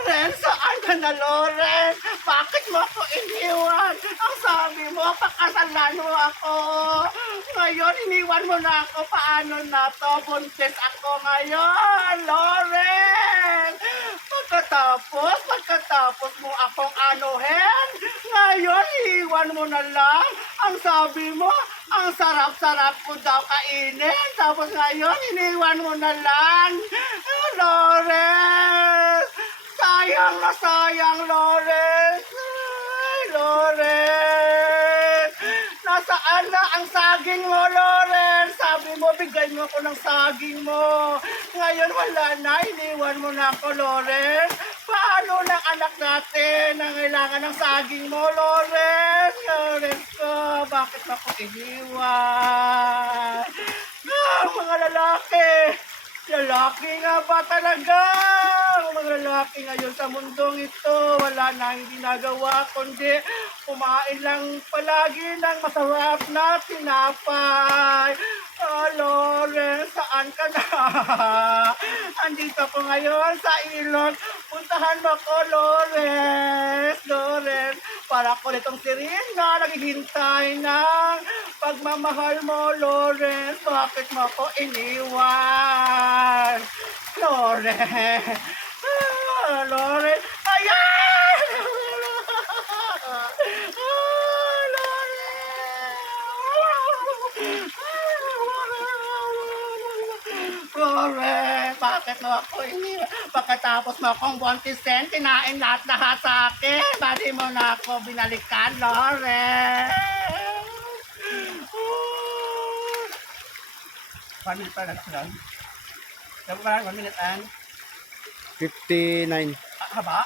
Loren, saan ka na, Loren? Bakit mo ako iniwan? Ang sabi mo, pakasalan mo ako. Ngayon, iniwan mo na ako. Paano na to? Buntis ako ngayon, Loren. Pagkatapos mo akong anuhin, ngayon, iniwan mo na lang. Ang sabi mo, ang sarap-sarap ko daw kainin. Tapos ngayon, iniwan mo na lang. Loren! Sayang, Loren! Ay, Loren! Nasaan na ang saging mo, Loren? Sabi mo, bigay mo ako ng saging mo. Ngayon wala na, iniwan mo na ako, Loren. Paano ng anak natin na kailangan ng saging mo, Loren? Loren ko, bakit ako iniwan? Mga lalaki! Lalaki nga ba talaga? Mga lalaki ngayon sa mundong ito, wala na ang ginagawa, kundi kumain lang palagi ng masarap na tinapay. Loren, saan ka na? Andito ko ngayon sa ilog. Puntahan mo ko, Loren, para ko nitong siringa, naghihintay ng pagmamahal mo, Loren. Bakit mo ko iniwan? Loren. Loren. Ayan! Loren, bakit mo ako iniwan? Pagkatapos mo akong buwantisen, kinain lahat-lahat sa akin. Bali mo na ako binalikan, Loren. 1 minute pa lang. Sabi ba, 1 minute and? 59. Haba?